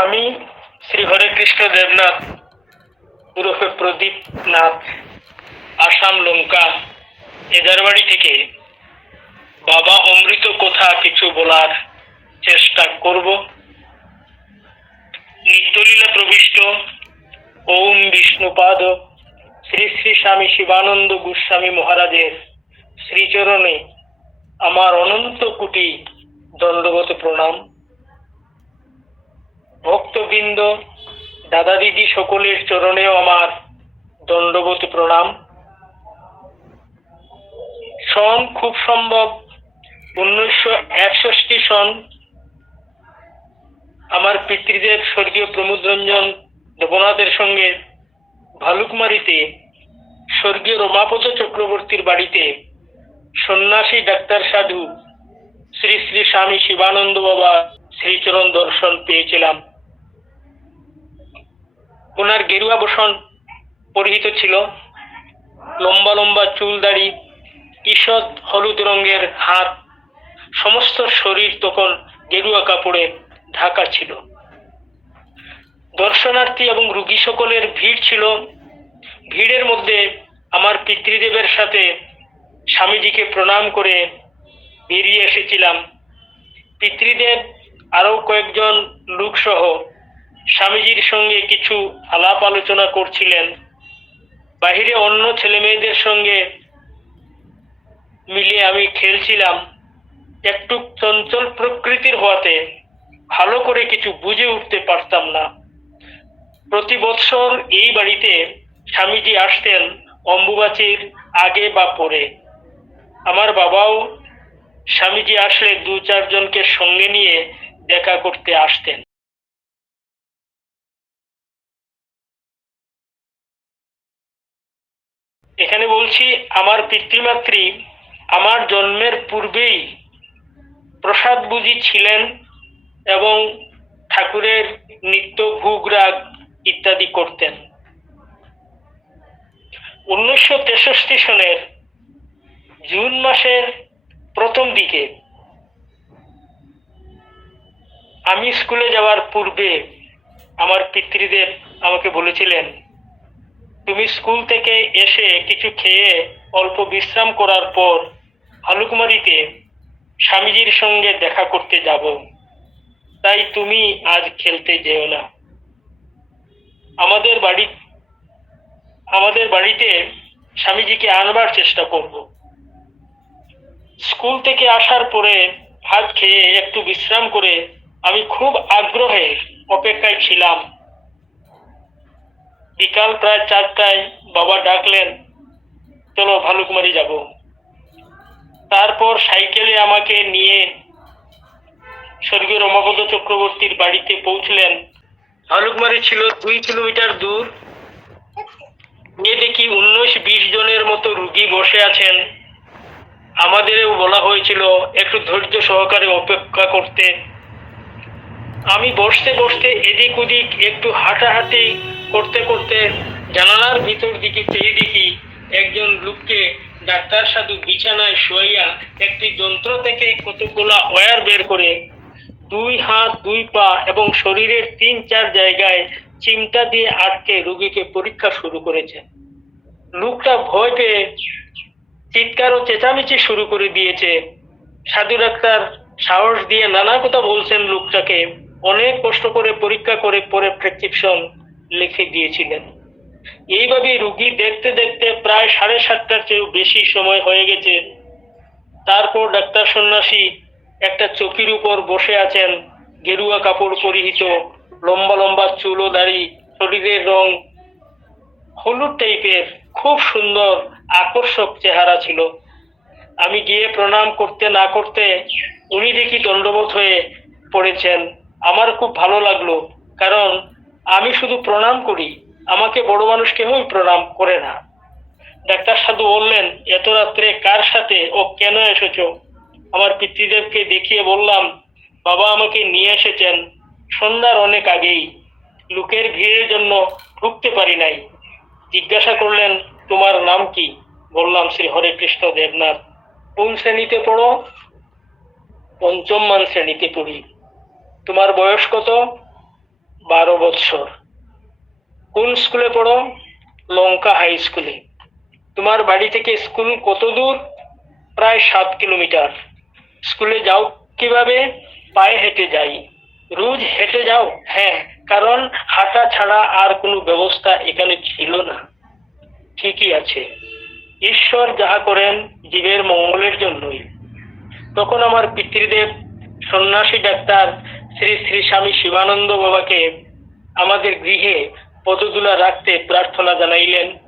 আমি শ্রী হরে কৃষ্ণ দেবনাথ ওরফে প্রদীপ নাথ, আসাম লঙ্কা, এদারবাড়ি থেকে বাবা অমৃত কথা কিছু বলার চেষ্টা করব। নিত্যলীলা প্রবিষ্ট, ওম বিষ্ণুপাদ, শ্রী শ্রী স্বামী শিবানন্দ গোস্বামী মহারাজের শ্রীচরণে আমার অনন্ত কোটি দণ্ডবত প্রণাম। ভক্তবৃন্দ দাদা দিদি সকলের চরণেও আমার দণ্ডবত প্রণাম। সন খুব সম্ভব, উনিশশো একষষ্টি সন আমার পিতৃদেব স্বর্গীয় প্রমোদ রঞ্জন দেবনাথের সঙ্গে ভালুকমারিতে স্বর্গীয় রমাপদ চক্রবর্তীর বাড়িতে সন্ন্যাসী ডাক্তার সাধু শ্রী শ্রী স্বামী শিবানন্দ বাবা শ্রীচরণ দর্শন পেয়েছিলাম। ওনার গেরুয়া বসন পরিহিত ছিল। লম্বা লম্বা চুল দাড়ি, ঈষৎ হলুদ রঙের হাত সমস্ত শরীর তখন গেরুয়া কাপড়ে ঢাকা ছিল। দর্শনার্থী এবং রুগী সকলের ভিড় ছিল। ভিড়ের মধ্যে আমার পিতৃদেবের সাথে স্বামীজিকে প্রণাম করে বেরিয়ে এসেছিলাম। পিতৃদেব আরও কয়েকজন লোকসহ স্বামীজির সঙ্গে কিছু আলাপ আলোচনা করছিলেন। বাহিরে অন্য ছেলে মেয়েদের সঙ্গে মিলে আমি খেলছিলাম। একটু চঞ্চল প্রকৃতির হওয়াতে ভালো করে কিছু বুঝে উঠতে পারতাম না। প্রতি বৎসর এই বাড়িতে স্বামীজি আসতেন অম্বুবাচীর আগে বা পরে। আমার বাবাও স্বামীজি আসলে দু চারজনকে সঙ্গে নিয়ে দেখা করতে আসতেন। এখানে বলছি, আমার পিতৃমাতৃ আমার জন্মের পূর্বেই প্রসাদ বুঝি ছিলেন এবং ঠাকুরের নিত্য ভোগরাগ ইত্যাদি করতেন। উনিশশো তেষট্টি সনের জুন মাসের প্রথম দিকে আমি স্কুলে যাওয়ার পূর্বে আমার পিতৃদেব আমাকে বলেছিলেন তুমি স্কুল থেকে এসে কিছু খেয়ে অল্প বিশ্রাম করার পর ভালুকমারিতে স্বামীজির সঙ্গে দেখা করতে যাব। তাই তুমি আজ খেলতে যেও না। আমাদের বাড়ি, আমাদের বাড়িতে স্বামীজিকে আনবার চেষ্টা করব। স্কুল থেকে আসার পরে ভাত খেয়ে একটু বিশ্রাম করে আমি খুব আগ্রহে অপেক্ষায় ছিলাম। বিকাল প্রায় চারটায় বাবা ডাকলেন, চলো ভালুকমারি যাব। তারপর সাইকেলে আমাকে নিয়ে স্বর্গীয় রমাপদ চক্রবর্তীর বাড়িতে পৌঁছলেন। ভালুকমারি ছিল দুই কিলোমিটার দূর। নিয়ে দেখি উনিশ বিশ জনের মতো রুগী বসে আছেন। আমাদেরও বলা হয়েছিল, একটু ধৈর্য সহকারে অপেক্ষা করতে। আমি বসতে বসতে এদিক ওদিক একটু হাঁটাহাঁটি করতে করতে জানালার ভিতর দিকে চেয়ে দেখি একজন লোককে ডাক্তার সাধু বিছানায় শুয়াইয়া একটি যন্ত্র থেকে কতগুলা ওয়্যার বের করে দুই হাত, দুই পা এবং শরীরের তিন চার জায়গায় চিমটা দিয়ে আটকে রুগীকে পরীক্ষা শুরু করেছে। লোকটা ভয় পেয়ে চিৎকার ও চেঁচামেচি শুরু করে দিয়েছে। সাধু ডাক্তার সাহস দিয়ে নানা কথা বলছেন লোকটাকে। অনেক কষ্ট করে পরীক্ষা করে পরে প্রেসক্রিপশন লিখে দিয়েছিলেন। এইভাবে রুগী দেখতে দেখতে প্রায় সাড়ে সাতটার চেয়েও বেশি সময় হয়ে গেছে। তারপর ডাক্তার সন্ন্যাসী একটা চকির উপর বসে আছেন, গেরুয়া কাপড় পরিহিত, লম্বা লম্বা চুল দাড়ি, শরীরের রং হলুদ টাইপের, খুব সুন্দর, আকর্ষক চেহারা ছিল। আমি গিয়ে প্রণাম করতে না করতে উনি দেখি দণ্ডবোধ হয়ে পড়েছেন। আমার খুব ভালো লাগল, কারণ আমি শুধু প্রণাম করি, আমাকে বড় মানুষ কেউই প্রণাম করে না। ডাক্তার সাধু বললেন, এত রাত্রে কার সাথে ও কেন এসেছ? আমার পিতৃদেবকে দেখিয়ে বললাম, বাবা আমাকে নিয়ে এসেছেন সন্ধ্যার অনেক আগেই। লোকের ভিড়ের জন্য ঢুকতে পারি নাই। জিজ্ঞাসা করলেন, তোমার নাম কি? বললাম, শ্রী হরে কৃষ্ণ দেবনাথ। কোন শ্রেণীতে পড়ো? পঞ্চম মান শ্রেণীতে পড়ি। তোমার বয়স কত? বারো বৎসর। কোন স্কুলে পড়ো? লঙ্কা হাই স্কুলে। তোমার বাড়ি থেকে স্কুল কত দূর? প্রায় সাত কিলোমিটার। স্কুলে যাও কীভাবে? পায়ে হেঁটে যাই। রোজ হেঁটে যাও? হ্যাঁ কারণ হাঁটা ছাড়া আর কোনো ব্যবস্থা এখানে ছিল না। ঠিকই আছে। ঈশ্বর যাহা করেন জীবের মঙ্গলের জন্যই। তখন আমার পিতৃদেব, সন্ন্যাসী ডাক্তার শ্রী শ্রী স্বামী শিবানন্দ বাবাকে আমাদের গৃহে পদতুলা রাখতে প্রার্থনা জানাইলেন।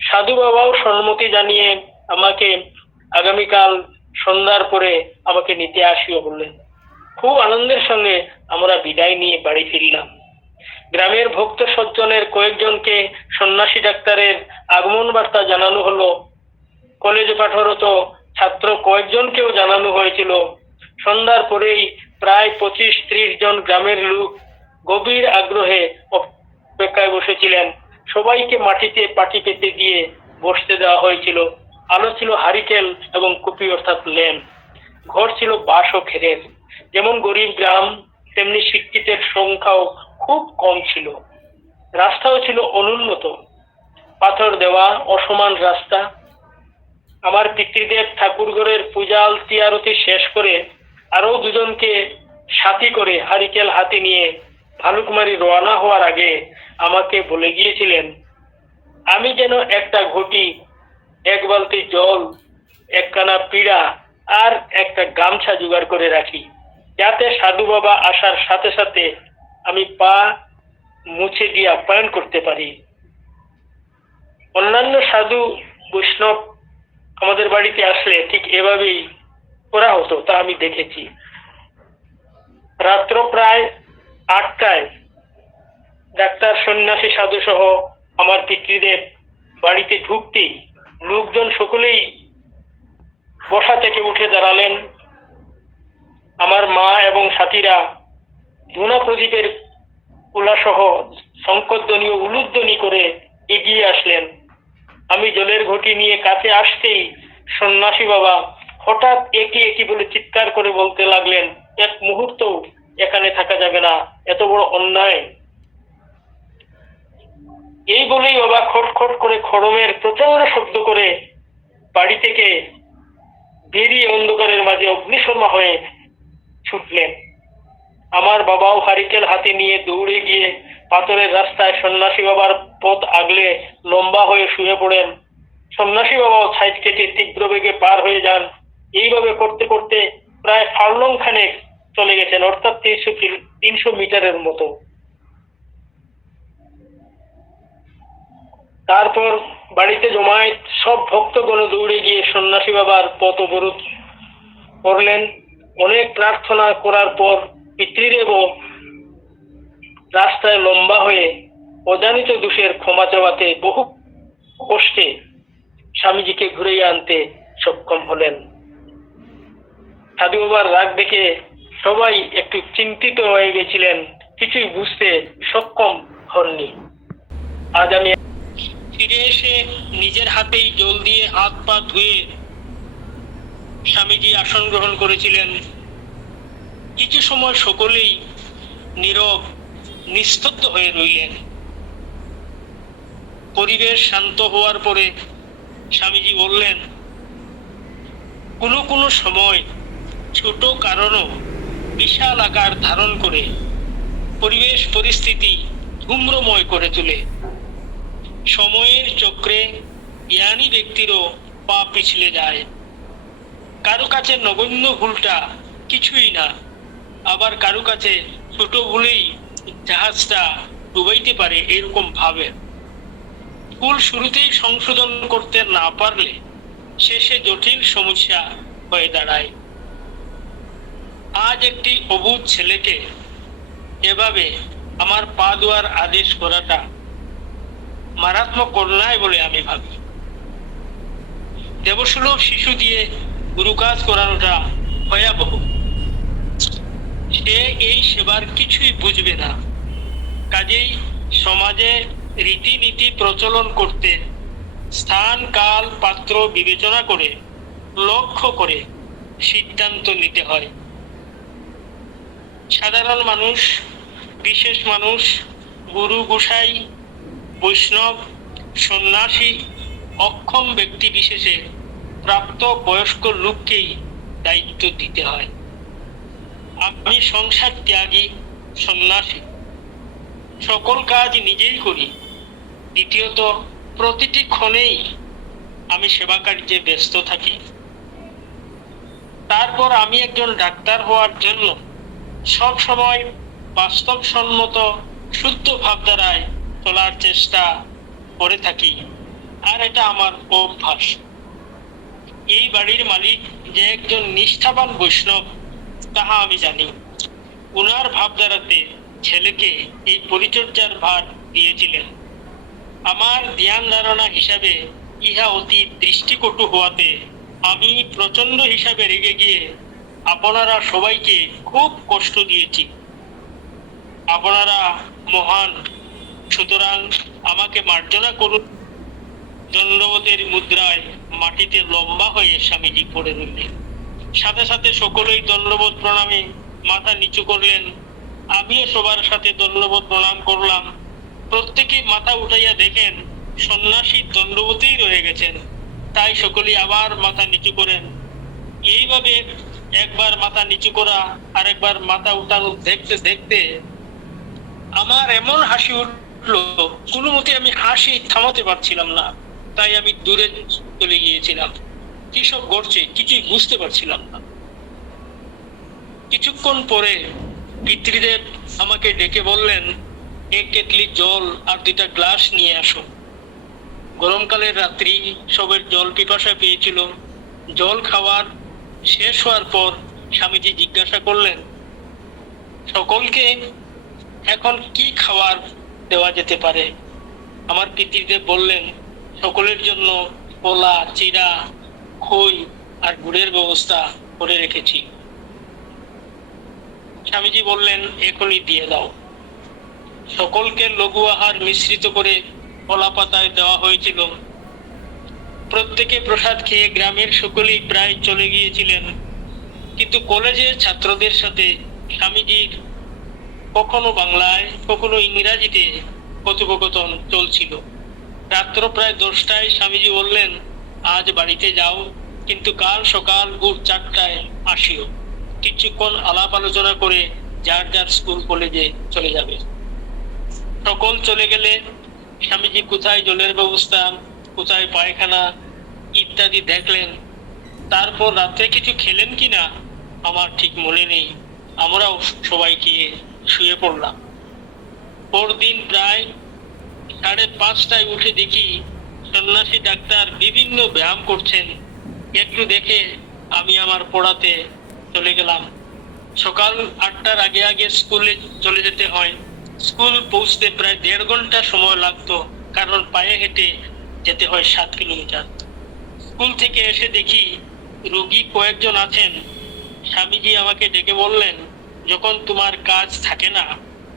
সাধু বাবাও সম্মতি জানিয়ে আমাকে আগামীকাল সন্ধ্যার পরে আমাকে নিতে আসিও বললেন। খুব আনন্দের সঙ্গে আমরা বিদায় নিয়ে বাড়ি ফিরলাম। গ্রামের ভক্ত সজ্জনের কয়েকজনকে সন্ন্যাসী ডাক্তারের আগমন বার্তা জানানো হলো। কলেজে পাঠরত ছাত্র কয়েকজনকেও জানানো হয়েছিল। সন্ধ্যার পরেই প্রায় পঁচিশ ত্রিশ জন গ্রামের লোক গভীর আগ্রহে অপেক্ষায় বসেছিলেন। সবাইকে মাটিতে পাটি পেতে দিয়ে বসতে দেওয়া হয়েছিল। আলো ছিল হারিকেল এবং কুপি অর্থাৎ ল্যাম্প ঘর ছিল বাঁশ ও খেরের যেমন গরিব গ্রাম, তেমনি শিক্ষিতের সংখ্যাও খুব কম ছিল। রাস্তাও ছিল অনুন্নত। পাথর দেওয়া অসমান রাস্তা। আমার পিতৃদেব ঠাকুরঘরের পূজা, আলতি, আরতি শেষ করে আরও দুজনকে সাথী করে হারিকেল হাতে নিয়ে ভালুকমারি রওনা হওয়ার আগে আমাকে বলে গিয়েছিলেন, আমি যেন একটা ঘটি, এক বালতি জল একখানা পিড়া আর একটা গামছা জোগাড় করে রাখি। যাতে সাধু বাবা আসার সাথে সাথে আমি পা মুছে দিয়ে আপ্যায়ন করতে পারি। অন্যান্য সাধু বৈষ্ণব আমাদের বাড়িতে আসলে ঠিক এভাবেই করা হতো, তা আমি দেখেছি। রাত্র প্রায় আটটায় ডাক্তার সন্ন্যাসী সাধু সহ আমার পিতৃদেব বাড়িতে ঢুকতেই লোকজন সকলেই বসা থেকে উঠে দাঁড়ালেন। আমার মা এবং সাথীরা ধুনা প্রদীপের কুলাসহ শঙ্করধ্বনি ও উলুধ্বনি করে এগিয়ে আসলেন। আমি জলের ঘটি নিয়ে কাছে আসতেই সন্ন্যাসী বাবা হঠাৎ একি একি বলে চিৎকার করে বলতে লাগলেন, এক মুহূর্ত, এখানে থাকা যাবে না, এত বড় অন্যায়। এই বলেই বাবা খটখট করে খড়মের প্রচণ্ড শব্দ করে বাড়ি থেকে বেরিয়ে অন্ধকারের মাঝে অগ্নিশর্মা হয়ে ছুটলেন। আমার বাবাও হারিকেল হাতে নিয়ে দৌড়ে গিয়ে পাথরের রাস্তায় সন্ন্যাসী বাবার পথ আগলে লম্বা হয়ে শুয়ে পড়েন। সন্ন্যাসী বাবাও সাইড কেটে তীব্র বেগে পার হয়ে যান। এইভাবে করতে করতে প্রায় ফার্লং খানেক চলে গেছেন, অর্থাৎ তিনশো তিনশো মিটারের মতো। তারপর বাড়িতে জমায়েত সব ভক্তগণ দৌড়ে গিয়ে সন্ন্যাসী বাবার পথ অবরোধ করলেন। অনেক প্রার্থনা করার পর পিতৃদেবও রাস্তায় লম্বা হয়ে অজানিত দোষের ক্ষমা চাওয়াতে বহু কষ্টে স্বামীজিকে ঘুরিয়ে আনতে সক্ষম হলেন। সাধু বাবার রাগ দেখে সবাই একটু চিন্তিত হয়ে গেছিলেন, কিছুই বুঝতে সক্ষম হননি। আজ আমি ফিরে এসে নিজের হাতেই জল দিয়ে হাত পা ধুয়ে স্বামীজি আসন গ্রহণ করেছিলেন। কিছু সময় সকলেই নীরব, নিস্তব্ধ হয়ে রইলেন। পরিবেশ শান্ত হওয়ার পরে স্বামীজি বললেন, কোনো কোনো সময় ছোট কারণও বিশাল আকার ধারণ করে পরিবেশ পরিস্থিতি ধূম্রময় করে তোলে। সময়ের চক্রে জ্ঞানী ব্যক্তিরও পা পিছলে যায়। কারও কাছে নগণ্য ভুলটা কিছুই না, আবার কারও কাছে ছোট ভুলেই জাহাজটা ডুবাইতে পারে এরকম ভাবে। ভুল শুরুতেই সংশোধন করতে না পারলে শেষে জটিল সমস্যা হয়ে দাঁড়ায়। আজ একটি অবুধ ছেলেকে এভাবে আমার পা দোয়ার আদেশ করাটা মারাত্মক অন্যায় বলে আমি ভাবি। দেবসুলভ শিশু দিয়ে গুরু কাজ করানোটা ভয়াবহ। সে এই সেবার কিছুই বুঝবে না। কাজেই সমাজে রীতিনীতি প্রচলন করতে, স্থান, কাল, পাত্র বিবেচনা করে, লক্ষ্য করে সিদ্ধান্ত নিতে হয়। সাধারণ মানুষ, বিশেষ মানুষ, গুরু, গোসাই, বৈষ্ণব, সন্ন্যাসী, অক্ষম ব্যক্তি বিশেষে প্রাপ্ত বয়স্ক লোককেই দায়িত্ব দিতে হয়। আমি সংসার ত্যাগী, সন্ন্যাসী। সকল কাজ নিজেই করি। দ্বিতীয়ত, প্রতিটি ক্ষণেই আমি সেবা কার্যে ব্যস্ত থাকি। তারপর আমি একজন ডাক্তার হওয়ার জন্য সব সময় বাস্তবসম্মত শুদ্ধ ভাবধারায় তোলার চেষ্টা করে থাকি। আর এটা আমার অভ্যাস। এই বাড়ির মালিক যে একজন নিষ্ঠাবান বৈষ্ণব, তাহা আমি জানি। উনার ভাবধারাতে ছেলেকে এই পরিচর্যার ভার দিয়েছিলেন। আমার ধ্যান ধারণা হিসাবে ইহা অতি দৃষ্টিকটু হওয়াতে আমি প্রচণ্ড হিসাবে রেগে গিয়ে আপনারা সবাইকে খুব কষ্ট দিয়েছি। আপনারা মহান, সুতরাং আমাকে মার্জনা করুন। দণ্ডবতের মুদ্রায় মাটিতে লম্বা হয়ে স্বামীজি পড়ে রইলেন। সাথে সাথে সকলেই দণ্ডবোধ প্রণামে মাথা নিচু করলেন। আমিও সবার সাথে দণ্ডবোধ প্রণাম করলাম। প্রত্যেকে মাথা উঠাইয়া দেখেন, সন্ন্যাসী দণ্ডবতেই রয়ে গেছেন। তাই সকলেই আবার মাথা নিচু করেন। এইভাবে একবার মাথা নিচু করা আর একবার মাথা উঠানো দেখতে দেখতে আমার এমন হাসি উঠল, কোনো মতে আমি হাসি থামাতে পারছিলাম না। তাই আমি দূরে চলে গিয়েছিলাম। কি সব ঘটছে কিছুই বুঝতে পারছিলাম না। কিছুক্ষণ পরে পিতৃদেব আমাকে ডেকে বললেন এক কেটলি জল আর দুইটা গ্লাস নিয়ে আসো। গরমকালের রাত্রি সবের জল পিপাসা পেয়েছিল। জল খাওয়ার শেষ হওয়ার পর স্বামীজি জিজ্ঞাসা করলেন, সকলকে এখন কি খাবার দেওয়া যেতে পারে? আমার পিতৃদেব বললেন, সকলের জন্য কলা চিরা খই আর গুড়ের ব্যবস্থা করে রেখেছি। স্বামীজি বললেন, এখনই দিয়ে দাও। সকলকে লঘু আহার মিশ্রিত করে কলা পাতায় দেওয়া হয়েছিল। প্রত্যেকে প্রসাদ খেয়ে গ্রামের সকলেই প্রায় চলে গিয়েছিলেন। কিন্তু কলেজের ছাত্রদের সাথে স্বামীজির কখনো বাংলায়, কখনো ইংরাজিতে কথোপকথন চলছিল। রাত্র প্রায় দশটায় স্বামীজি বললেন, আজ বাড়িতে যাও, কিন্তু কাল সকাল ভোর চারটায় আসিও। কিছুক্ষণ আলাপ আলোচনা করে যার যার স্কুল, কলেজে চলে যাবে। সকল চলে গেলে স্বামীজি কোথায় জলের ব্যবস্থা, কোথায় পায়খানা ইত্যাদি দেখলেন। তারপর রাত্রে কিছু খেলেন কিনা, আমার ঠিক মনে নেই। আমরাও সবাই গিয়ে শুয়ে পড়লাম। পরদিন প্রায় সাড়ে পাঁচটায় উঠে দেখি সন্ন্যাসী ডাক্তার বিভিন্ন ব্যায়াম করছেন। একটু দেখে আমি আমার পড়াতে চলে গেলাম। সকাল আটটার আগে আগে স্কুলে চলে যেতে হয়। স্কুল পৌঁছতে প্রায় দেড় ঘণ্টা সময় লাগতো, কারণ পায়ে হেঁটে যেতে হয় সাত কিলোমিটার। স্কুল থেকে এসে দেখি রোগী কয়েকজন আছেন। স্বামীজি আমাকে ডেকে বললেন, যখন তোমার কাজ থাকে না,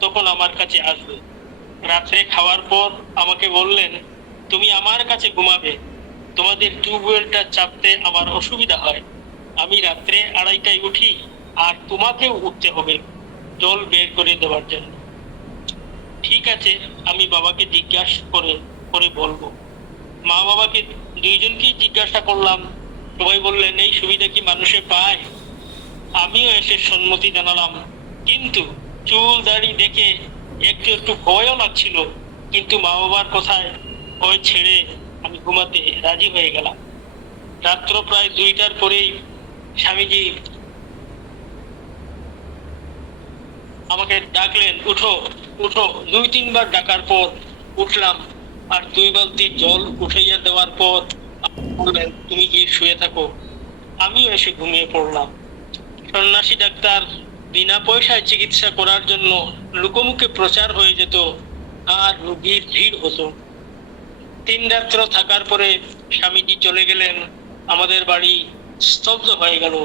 তখন আমার কাছে আসবে। রাত্রে খাওয়ার পর আমাকে বললেন, তুমি আমার কাছে ঘুমাবে। তোমাদের টিউবওয়েলটা চাপতে আমার অসুবিধা হয়। আমি রাত্রে আড়াইটায় উঠি আর তোমাকেও উঠতে হবে জল বের করে দেওয়ার জন্য। ঠিক আছে, আমি বাবাকে জিজ্ঞাসা করে করে বলব। মা বাবাকে দুইজনকেই জিজ্ঞাসা করলাম, সবাই বললেন, এই সুবিধা কি মানুষে পায়? আমিও এসে সম্মতি জানালাম। কিন্তু চুল দাড়ি দেখে একটু একটু ভয়ও লাগছিল। কিন্তু মা বাবার কথায় ভয় ছেড়ে আমি ঘুমাতে রাজি হয়ে গেলাম। রাত্র প্রায় দুইটার পরেই স্বামীজি আমাকে ডাকলেন, উঠো উঠো। দুই তিনবার ডাকার পর উঠলাম। আর দুই বালতি, জল উঠাইয়া দেওয়ার পর বললেন তুমি গিয়ে শুয়ে থাকো। আমিও এসে ঘুমিয়ে পড়লাম। সন্ন্যাসী ডাক্তার বিনা পয়সায় চিকিৎসা করার জন্য লোকমুখে প্রচার হয়ে যেত, আর রোগীর ভিড় হতো। তিন রাত্র থাকার পরে স্বামীজি চলে গেলেন, আমাদের বাড়ি স্তব্ধ হয়ে গেল।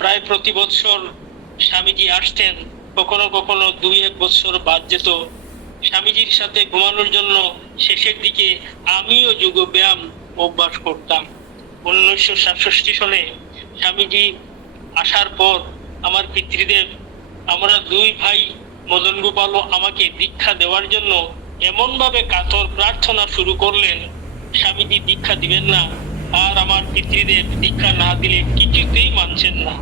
প্রায় প্রতি বৎসর স্বামীজি আসতেন, কখনো কখনো দুই এক বছর বাদ যেত। স্বামীজির সাথে ঘুমানোর জন্য শেষের দিকে আমিও যোগ ব্যায়াম অভ্যাস করতাম। উনিশশো সাতষট্টি সনে স্বামীজি আসার পর আমার পিতৃদেব, আমরা দুই ভাই মদন গোপালও আমাকে দীক্ষা দেওয়ার জন্য এমনভাবে কাতর প্রার্থনা শুরু করলেন। স্বামীজি দীক্ষা দিবেন না, আর আমার পিতৃদেব দীক্ষা না দিলে কিছুতেই মানছেন না।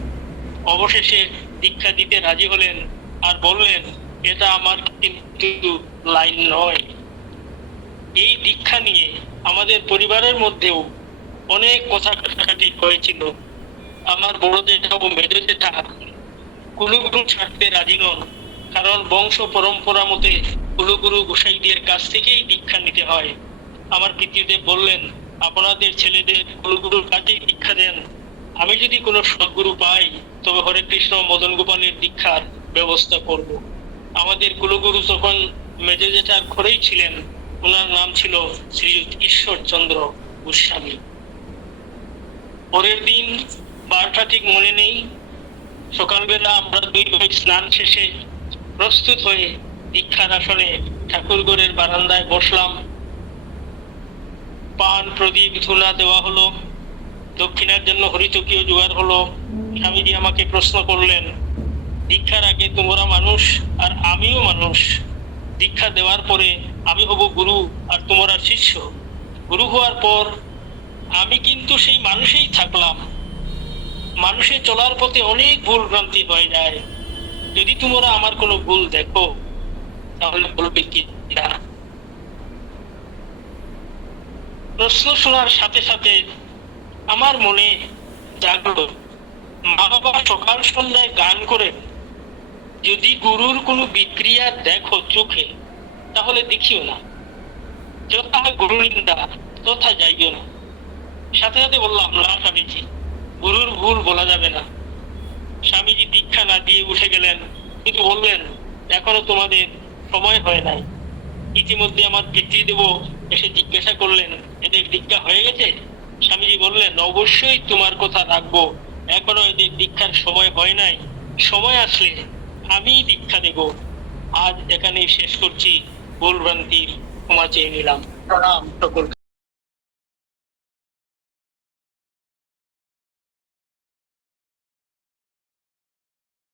অবশেষে দীক্ষা দিতে রাজি হলেন আর বললেন, এটা আমার কিন্তু লাইন নয়। এই দীক্ষা নিয়ে আমাদের পরিবারের মধ্যেও অনেক কথা কাটাকাটি হয়েছিল। আমার বড় জেঠা ও মেজ জেঠা কুলুগুরু ছাড়তে রাজি নন, কারণ বংশ পরম্পরা মতে কুলুগুরু গোসাইদের কাছ থেকেই দীক্ষা নিতে হয়। আমার পিতৃদেব বললেন, আপনাদের ছেলেদের কুলগুরুর কাছেই দীক্ষা দেন। আমি যদি কোনো সদ্গুরু পাই, তবে হরে কৃষ্ণ মদন গোপালের দীক্ষার ব্যবস্থা করব। আমাদের কুলগুরু তখন মেজে জেঠার ঘরেই ছিলেন। ওনার নাম ছিল শ্রীযুক্ত ঈশ্বরচন্দ্র গোস্বামী। পরের দিন বারোটা ঠিক মনে নেই। সকালবেলা আমরা দুই ভাই স্নান শেষে প্রস্তুত হয়ে দীক্ষার আসনে ঠাকুরগড়ের বারান্দায় বসলাম। পান, প্রদীপ, ধুনা দেওয়া হলো। দক্ষিণার জন্য হরিতকীয় জোগাড় হলো। স্বামীজি আমাকে প্রশ্ন করলেন, দীক্ষার আগে তোমরা মানুষ আর আমিও মানুষ? দীক্ষা দেওয়ার পরে আমি হব গুরু আর তোমরা শিষ্য। গুরু হওয়ার পর আমি কিন্তু সেই মানুষেই থাকলাম। মানুষে চলার পথে অনেক ভুল ভ্রান্তি হয়ে যায়। যদি তোমরা আমার কোনো ভুল দেখো, তাহলে বলবে কি না? প্রশ্ন শোনার সাথে সাথে আমার মনে জাগলো মা বাবা সকাল সন্ধ্যায় গান করে যদি গুরুর কোনো বিক্রিয়া দেখো চোখে, তাহলে দেখিও না। যথা গুরু নিন্দা, তথা যাইও না। সাথে সাথে বললাম, না স্বামীজি, গুরুর ভুল বলা যাবে না। স্বামীজি দীক্ষা না দিয়ে উঠে গেলেন, কিন্তু বললেন, এখনও তোমাদের সময় হয় নাই। ইতিমধ্যে আমার পিতৃদেব এসে জিজ্ঞাসা করলেন, এদের দীক্ষা হয়ে গেছে? স্বামীজি বললেন, অবশ্যই তোমার কথা রাখব। এখনও এদের দীক্ষার সময় হয় নাই। সময় আসলে আমি দীক্ষা দেব। আজ এখানেই শেষ করছি। ভুলভ্রান্তির তোমার চেয়ে নিলাম। প্রণাম সকলকে।